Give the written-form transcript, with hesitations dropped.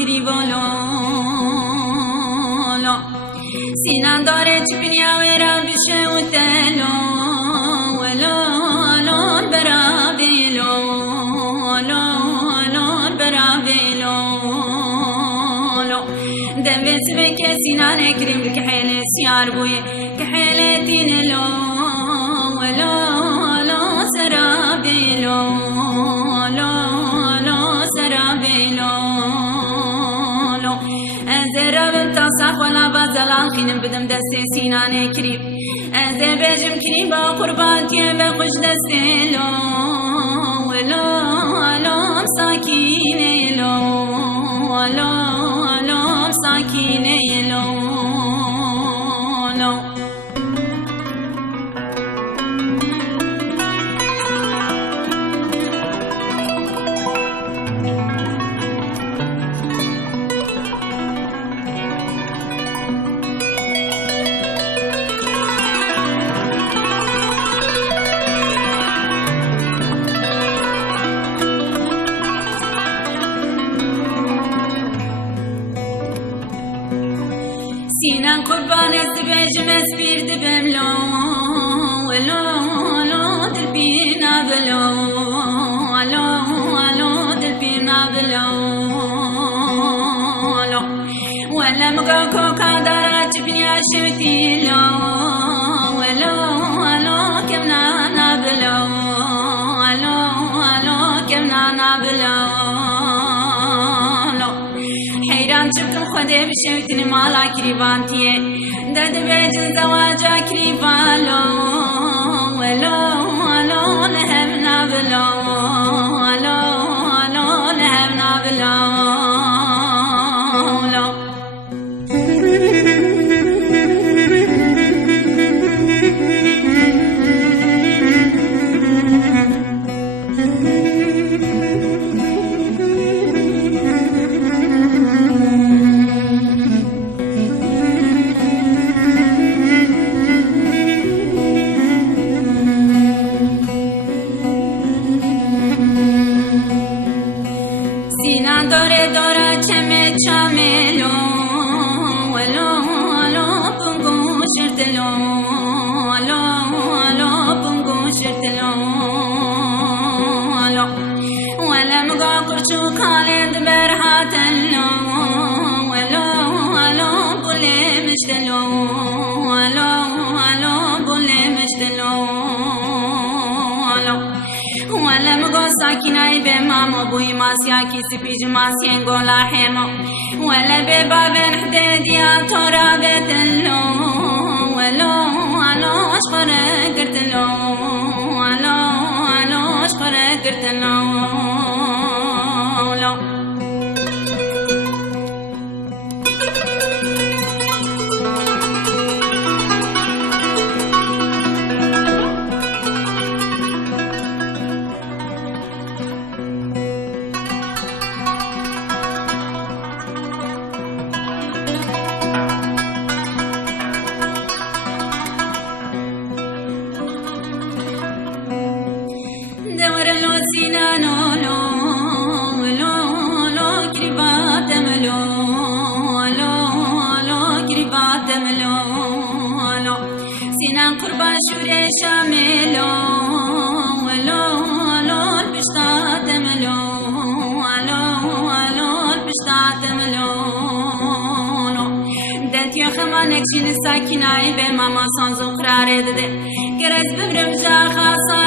کری بالو سینان داره چپنیا و را بشه و تلو ولو برا بیلو دم سبك سنان كريم كحيل سيار بوي كحيل دين لو ولو سرابي لو سرابي لو أزرب تصاف ولا بزلان خينم بدم دستي سنان كريم أزر بجم كريم بقرباتي بخش دستي لو ولو ساكيني لو ساكيني لو سینان قربان الزباج مسبير دبم لو دل بينا بلو دل بينا بلو ولا مقاكو كادرات بنيا شوتي لو كمنا نابلو كمنا نابلو حيران شفتم خدي بشوتني مالا كريبانتيه درد بيجن زواجا كريبالو ولو نهمنا بلو نهمنا بلو داره چمه چاملو ولو بونگو شرتلو بونگو شرتلو ولا مقا قرشو كالند برهاتلو ولو بولي مشتلو بولي مشتلو ولا مقا ساكناي بماما بوي ماسيا كي سبيج ماسين قولا حيمو ولا ببابن حديديا تورا بتلو ولو اشقر قرتلو اشقر قرتلو سینان قربان شوره شاملو البشتات ملو البشتات ملو دتيا خمانك شين ساكناي بماما سانزو قرار دده گرز بمرم جا خاصا